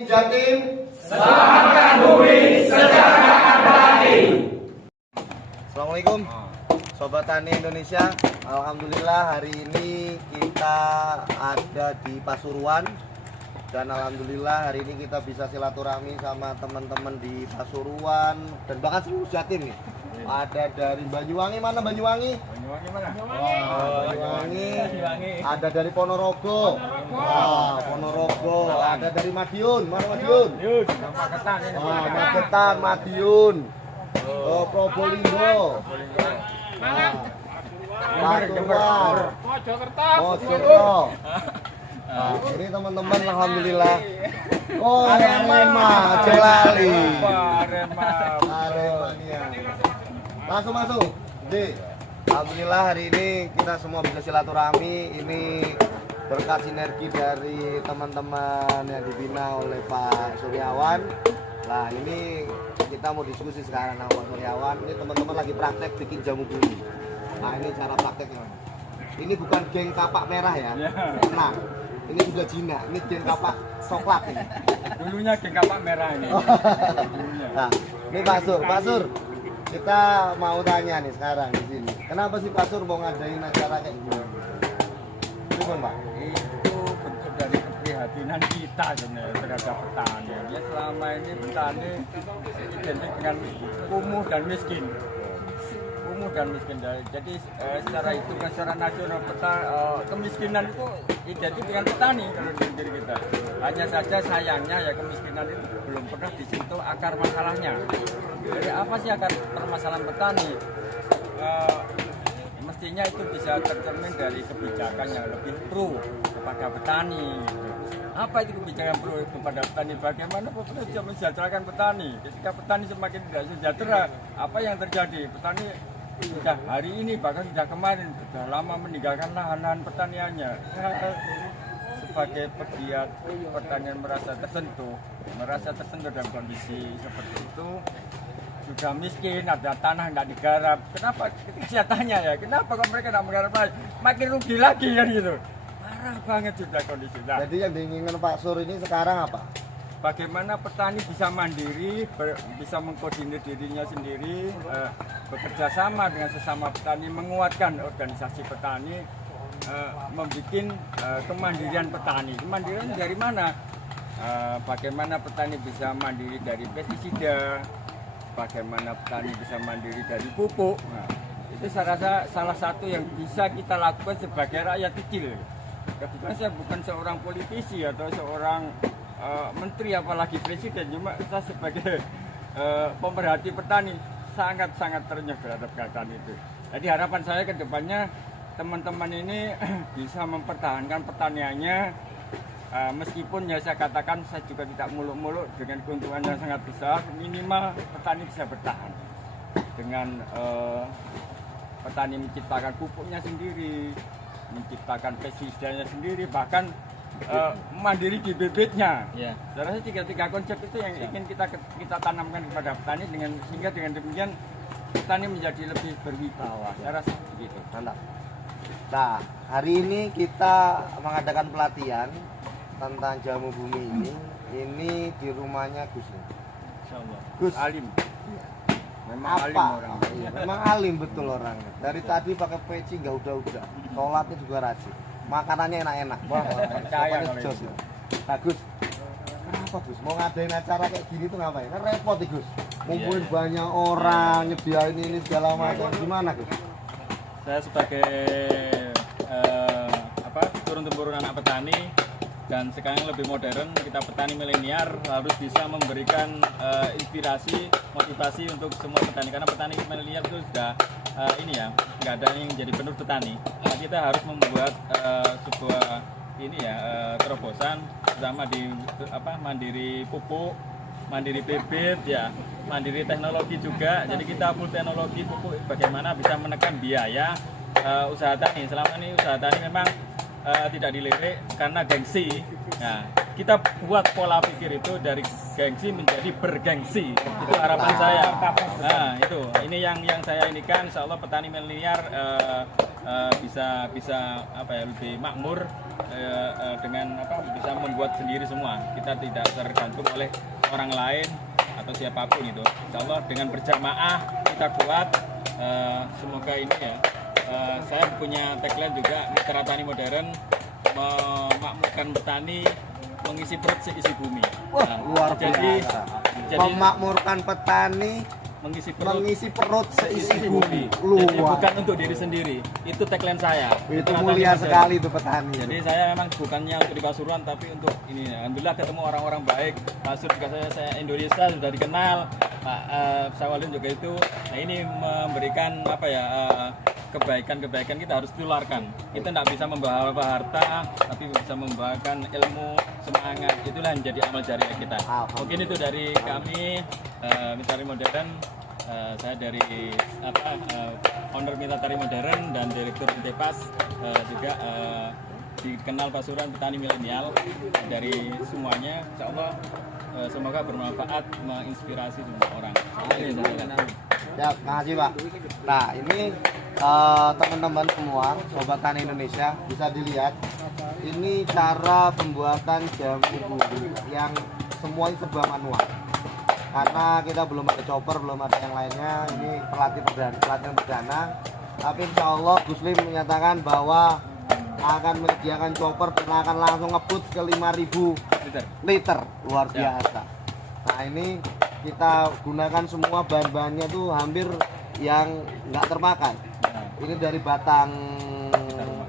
Jatim, selamatkan bumi secara abadi. Assalamualaikum Sobat Tani Indonesia. Alhamdulillah hari ini kita ada di Pasuruan. Dan alhamdulillah hari ini kita bisa silaturahmi sama teman-teman di Pasuruan dan bahkan seluruh Jatim nih. Ada dari Banyuwangi, mana Banyuwangi? Banyuwangi mana? Banyuwangi. Ada dari Ponorogo. Wah, Ponorogo. Ada dari Madiun, mana Madiun? Magetan, Madiun. Oh, Probolinggo. Pasuruan. Mojokerto. Nah, ini teman-teman alhamdulillah. Oh, Arema, Jelali. Aremania. Masuk. Alhamdulillah hari ini kita semua bisa silaturahmi. Ini berkat sinergi dari teman-teman yang dibina oleh Pak Suryawan. Nah ini kita mau diskusi sekarang sama Pak Suryawan. Ini teman-teman lagi praktek bikin jamu bumi. Nah ini cara prakteknya. Ini bukan geng kapak merah ya. Nah ini juga Cina. Ini geng kapak coklat ini. Dulunya geng kapak merah ini. Nah ini Pak Sur. Kita mau tanya nih sekarang di sini. Kenapa sih Pak Sur mau ngadain acara kayak gini? Gimana Pak? Itu bentuk dari keprihatinan kita sebenarnya terhadap petani. Ya selama ini petani identik dengan kumuh dan miskin. Jadi secara hitungan secara nasional kemiskinan itu identik dengan petani kalau di negeri kita. Hanya saja sayangnya ya kemiskinan itu belum pernah disentuh akar masalahnya. Jadi apa sih akar permasalahan petani? Mestinya itu bisa tercermin dari kebijakan yang lebih pro kepada petani. Apa itu kebijakan pro kepada petani? Bagaimana pemerintah bisa mensejahterakan petani? Ketika petani semakin tidak sejahtera, apa yang terjadi? Petani sudah hari ini bahkan sudah kemarin sudah lama meninggalkan lahan-lahan pertaniannya. Sebagai pegiat pertanian merasa tersentuh dalam kondisi seperti itu, sudah miskin, ada tanah tidak digarap. Kenapa? Ketika saya tanya ya, kenapa kok mereka tidak menggarap lagi? Makin rugi lagi kan gitu. Parah banget sudah kondisi. Nah, jadi yang diinginkan Pak Sur ini sekarang apa? Bagaimana petani bisa mandiri, bisa mengkoordinir dirinya sendiri, bekerja sama dengan sesama petani, menguatkan organisasi petani, membuat kemandirian petani. Kemandirian dari mana? Bagaimana petani bisa mandiri dari pestisida, bagaimana petani bisa mandiri dari pupuk. Nah, itu saya rasa salah satu yang bisa kita lakukan sebagai rakyat kecil. Kebetulan saya bukan seorang politisi atau seorang menteri apalagi presiden, cuma saya sebagai pemerhati petani sangat ternyuh terhadap keadaan itu. Jadi harapan saya ke depannya teman-teman ini bisa mempertahankan pertaniannya, meskipun ya saya katakan saya juga tidak muluk-muluk dengan keuntungan yang sangat besar, minimal petani bisa bertahan dengan petani menciptakan pupuknya sendiri, menciptakan pestisidanya sendiri, bahkan mandiri di bibitnya. Yeah. Saya rasa tiga konsep itu yang ingin kita tanamkan kepada petani sehingga dengan demikian petani menjadi lebih berwibawa. Saya rasa begitu. Mantap. Nah, hari ini kita mengadakan pelatihan tentang jamu bumi ini di rumahnya Gus. Gus alim. Memang apa? Alim orang. Memang alim betul orangnya. Dari tadi pakai peci nggak udah. Sholatnya juga rajin. Makanannya enak-enak. Wah, percaya kalau jos. Bagus. Kenapa Gus? Mau ngadain acara kayak gini tuh ngapain? Kan repot nih Gus. Ngumpulin banyak orang, nyediain ini segala macam. Gimana Gus? Saya sebagai turun-temurun anak petani dan sekarang lebih modern, kita petani milenial harus bisa memberikan inspirasi, motivasi untuk semua petani, karena petani milenial itu sudah nggak ada yang jadi penerus petani. Nah, kita harus membuat sebuah terobosan, terutama di mandiri pupuk, mandiri bibit, ya, mandiri teknologi juga. Jadi kita full teknologi pupuk, bagaimana bisa menekan biaya usaha tani. Selama ini usaha tani memang tidak dilirik karena gengsi. Nah, kita buat pola pikir itu dari gengsi menjadi bergengsi. Itu harapan saya. Nah, ini yang saya inikan. Insya Allah petani milenial bisa apa ya, lebih makmur dengan apa, bisa membuat sendiri semua. Kita tidak tergantung oleh orang lain atau siapapun itu. Insya Allah dengan berjamaah kita kuat. Semoga ini ya. Saya punya tagline juga, Mitra Tani Modern, memakmurkan petani, mengisi perut seisi bumi. Wah, luar jadi memakmurkan petani, mengisi perut seisi bumi. Jadi Luar. bukan untuk diri sendiri. Itu tagline saya. Itu Mitra Tani mulia Modern. sekali itu petani. Jadi saya memang bukannya untuk di Pasuruan, tapi untuk ini. Alhamdulillah ketemu orang-orang baik. Pasur juga saya Indonesia sudah dikenal. Pak Sawalin juga itu. Nah ini memberikan apa ya, kebaikan-kebaikan kita harus tularkan. Kita tidak bisa membawa harta, tapi bisa membawakan ilmu, semangat. Itulah yang jadi amal jariah kita. Mungkin itu dari kami, Mitra Tani Modern. Saya dari owner Mitra Tani Modern dan direktur Intepas, juga dikenal Pasuruan petani milenial. Dari semuanya, insya Allah semoga bermanfaat, menginspirasi semua orang. Ya, makasih Pak. Nah ini teman-teman semua, Sobat Tani Indonesia, bisa dilihat ini cara pembuatan jamu bumbu yang semuanya serba manual. Karena kita belum ada chopper, belum ada yang lainnya. Ini pelatihan perdana. Tapi insya Allah Guslim menyatakan bahwa akan menyediakan chopper dan akan langsung ngebut ke 5.000 liter. Luar biasa. Nah ini kita gunakan semua bahan-bahannya tuh hampir yang nggak termakan. Ini dari batang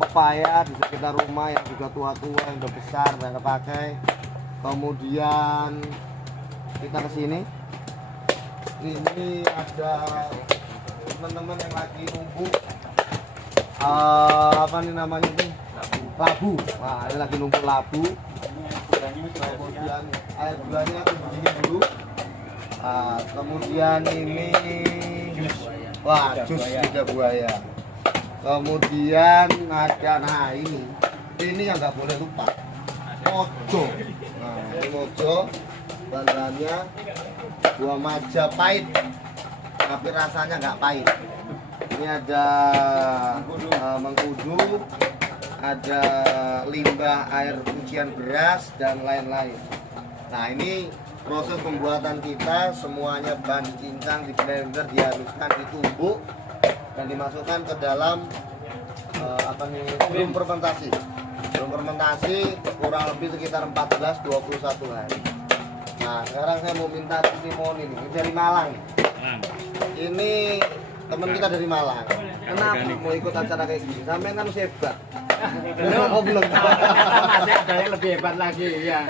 pepaya di sekitar rumah yang juga tua-tua, yang udah besar, nggak kepakai. Kemudian kita ke sini. Ini ada teman-teman yang lagi numpuk apa nih namanya itu? Labu. Nah, ini lagi numpuk labu. Kemudian air gulanya aku begini dulu. Kemudian ini wah, jus lidah buaya. Kemudian ada, nah ini yang nggak boleh lupa, mojo. Nah, ini mojo, bahannya buah Majapahit, tapi rasanya nggak pahit. Ini ada mengkudu, ada limbah air cucian beras dan lain-lain. Nah ini proses pembuatan kita, semuanya bahan dicincang, di blender, dihaluskan, ditumbuk dan dimasukkan ke dalam belum fermentasi. Belum fermentasi kurang lebih sekitar 14-21 hari. Nah sekarang saya mau minta testimoni nih, ini dari Malang. Ini teman kita dari Malang. Kenapa mau ikut acara kayak gini? Sampai kan hebat. Belum. Oh belum. Masih ada yang lebih hebat lagi ya.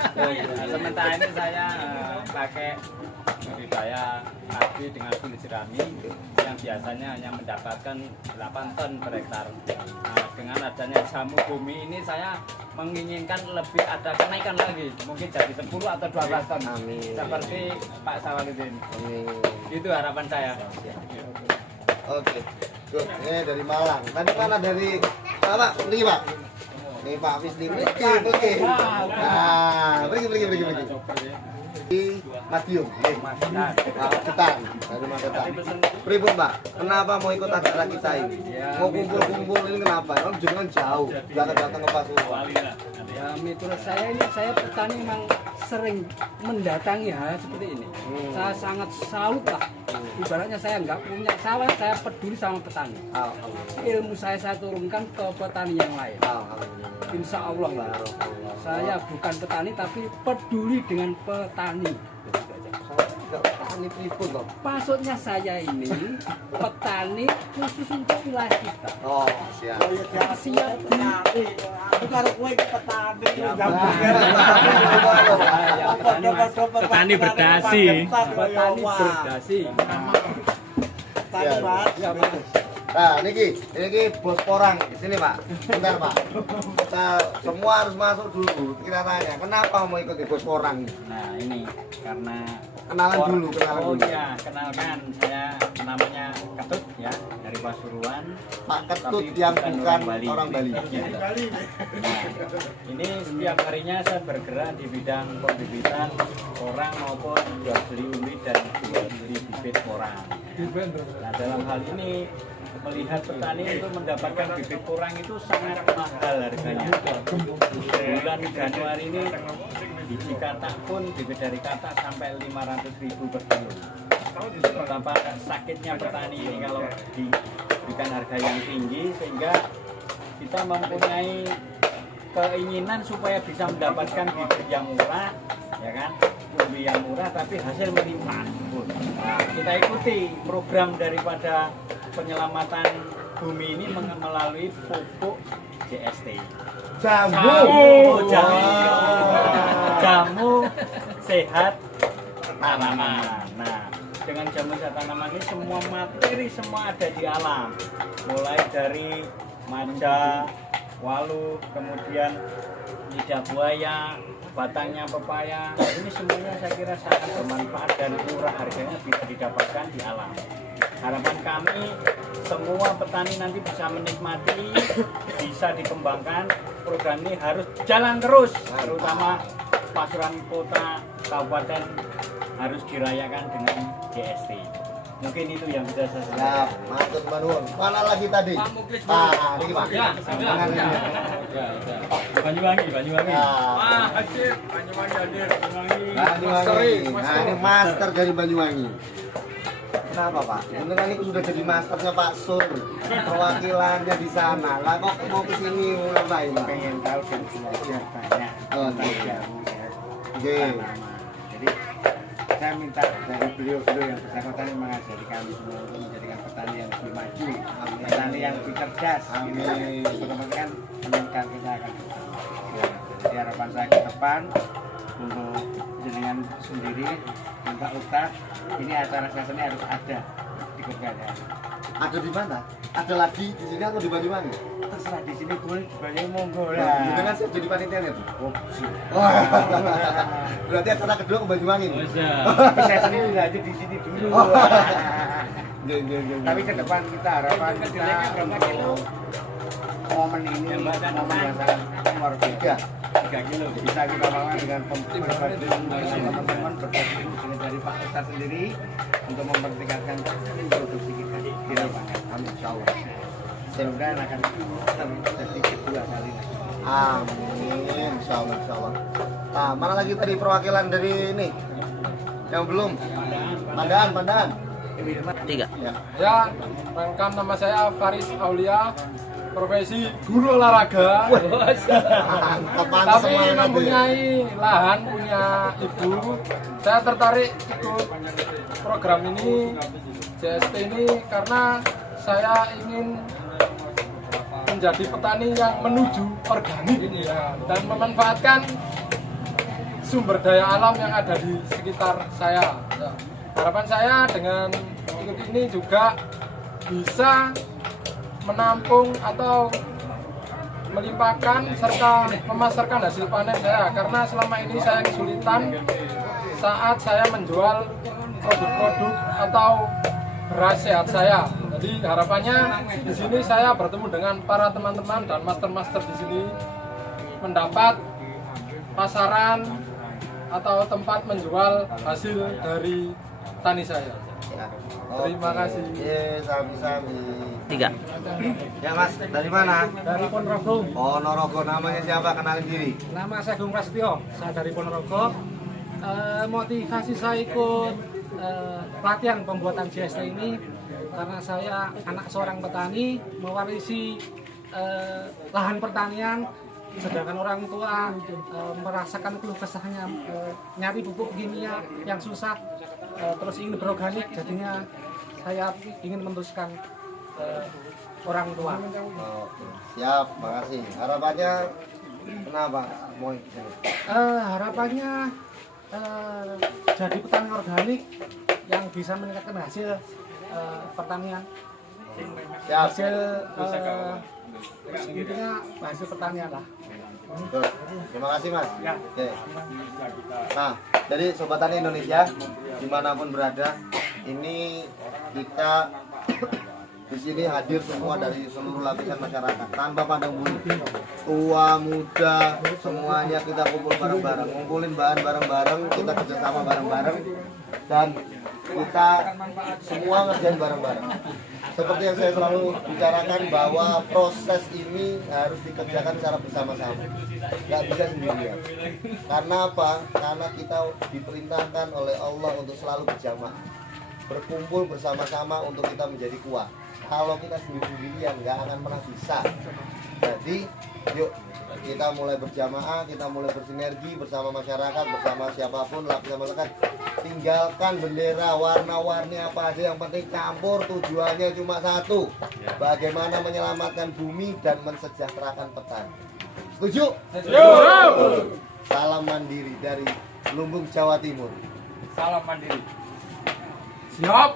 Sementara ini saya pakai budidaya padi dengan kulit jerami yang biasanya hanya mendapatkan 8 ton per hektar. Nah, dengan adanya jamu bumi ini saya menginginkan lebih ada kenaikan lagi, mungkin jadi 10 atau 12 ton. Amin. Seperti Pak Sawaludin. Amin. Itu harapan saya. Oke, good. Ini dari Malang. Tadi mana dari Pak? Pergi Pak. Nih Pak Fisli, pergi. Nah, pergi. Di Madiun, Magetan, dari Magetan. Pripun Pak? Kenapa mau ikut acara kita ini? Mau kumpul-kumpul ini kenapa? Kan jangan jauh, datang ke Pasuruan. Ya menurut saya ini, saya petani memang sering mendatangi hal seperti ini. Saya sangat salut lah. Ibaratnya saya nggak punya sawah, saya peduli sama petani. Ilmu saya turunkan ke petani yang lain. Insya Allah ya. Saya bukan petani tapi peduli dengan petani. Petani pripun toh? Maksudnya saya ini petani khusus untuk wilayah kita. Oh, siap. Siap Petani berdasi. petani berdasi. Ya, nah, niki bos porang di sini Pak. Bentar Pak. Kita semua harus masuk dulu. Kita tanya, kenapa mau ikut di bos porang? Nah ini karena Kenalan dulu. Ya, kenalkan saya namanya Ketut ya dari Pasuruan. Pak Ketut Tapi yang bukan bukan orang orang Bali. Ya. Nah, ini setiap harinya saya bergerak di bidang pembibitan orang maupun jual beli umbi dan jual beli bibit orang. Nah dalam hal ini melihat petani untuk mendapatkan bibit kurang itu sangat mahal harganya. Bulan Januari ini biji katak pun bibit dari katak sampai 500.000 per kilo. Betapa sakitnya petani ini kalau diberikan harga yang tinggi, sehingga kita mempunyai keinginan supaya bisa mendapatkan bibit yang murah, ya kan, umbi yang murah tapi hasil melimpah. Nah, kita ikuti program daripada penyelamatan bumi ini melalui pupuk JST. Jamu. Jamu sehat tanaman. Nah, dengan jamu sehat tanaman ini semua materi semua ada di alam, mulai dari maja, walu, kemudian lidah buaya, batangnya pepaya, ini semuanya saya kira sangat bermanfaat dan murah harganya bisa didapatkan di alam. Harapan kami semua petani nanti bisa menikmati, bisa dikembangkan. Program ini harus jalan terus, terutama Pasuruan Kota, Kabupaten harus dirayakan dengan JST. Mungkin itu yang bisa saya sampaikan. Ya, matur nuwun. Mana lagi tadi? Ini Pak. Banyuwangi. Hasil Banyuwangi hadir. Banyuwangi. Nah, ini master dari Banyuwangi. Kenapa Pak? Beneran ini sudah jadi masternya Pak Sur, perwakilannya di sana. Lah kok mau kesini ngapain Pak? Pengen tahu dan belajar banyak tentang jamu sehat tanaman. Jadi saya minta dari beliau-beliau yang bersangkutan yang mengajari kami semua untuk menjadikan petani yang lebih maju, petani yang lebih cerdas. Amin. Kemudian meningkat kita akan depan. Jadi harapan saya ke depan untuk jenengan sendiri, Pak Ustadz, ini acara sesnya harus ada di Kurganya. Ada di mana? Ada lagi di sini atau di Banyuwangi? Terserah di sini boleh, sebagai monggo Nah, lah. gitu kan siap jadi panitianya tuh. Oh, siap. Berarti acara kedua ke Banyuwangi nih. Tapi saya sendiri nggak aja di sini dulu. Tapi ke depan kita harapan kita untuk momen ini momen yang sangat luar biasa. 3 kilo bisa kita bangun dengan berbagi teman-teman berbagi dari Pak Ustadz sendiri untuk mempertingkatkan produksi kita di lapangan. Amin, insyaallah. Mudah-mudahan akan terjadi kedua kali. Amin, insyaallah, insyaallah. Nah, mana lagi tadi perwakilan dari ini? Yang belum? Pandaan. 3. Ya, perkenalkan nama saya Faris Aulia, profesi guru olahraga. Tapi mempunyai lahan, punya ibu. Saya tertarik ikut program ini, JST ini, karena saya ingin menjadi petani yang menuju organik ya, dan memanfaatkan sumber daya alam yang ada di sekitar saya. Ya. Harapan saya dengan ikut ini juga bisa menampung atau melimpahkan serta memasarkan hasil panen saya, karena selama ini saya kesulitan saat saya menjual produk-produk atau beras sehat saya. Jadi harapannya di sini saya bertemu dengan para teman-teman dan master-master di sini, mendapat pasaran atau tempat menjual hasil dari tani saya. Terima kasih. Sami-sami. 3. Ya Mas, dari mana? Dari Ponorogo. Ponorogo, namanya siapa? Kenalin diri. Nama saya Gung Prasetyo. Saya dari Ponorogo. Motivasi saya ikut pelatihan pembuatan JST ini karena saya anak seorang petani, mewarisi lahan pertanian, sedangkan orang tua merasakan keluh kesahnya nyari pupuk kimia yang susah, terus ingin berorganik, jadinya saya ingin meneruskan orang tua. Oke, siap, makasih. Harapannya kenapa mau ikut? Harapannya jadi petani organik yang bisa meningkatkan hasil pertanian, Siap. hasil intinya hasil pertanian lah. Betul. Terima kasih Mas. Oke. Nah, dari Sobat Tani Indonesia dimanapun berada, ini kita di sini hadir semua dari seluruh lapisan masyarakat tanpa pandang bulu, tua muda semuanya kita kumpul bareng-bareng, ngumpulin bahan bareng-bareng, kita kerjasama bareng-bareng dan kita semua ngerjain bareng-bareng. seperti yang saya selalu bicarakan bahwa proses ini harus dikerjakan secara bersama-sama, nggak bisa sendirian. Karena apa? Karena kita diperintahkan oleh Allah untuk selalu berjamaah, berkumpul bersama-sama untuk kita menjadi kuat. Kalau kita sendiri-sendirian nggak akan pernah bisa. Jadi yuk kita mulai berjamaah, kita mulai bersinergi bersama masyarakat, bersama siapapun, lapisan masyarakat. Tinggalkan bendera warna-warni apa aja, yang penting campur, tujuannya cuma satu, bagaimana menyelamatkan bumi dan mensejahterakan petani. Setuju? Salam mandiri dari Lumbung, Jawa Timur. Salam mandiri. Siap.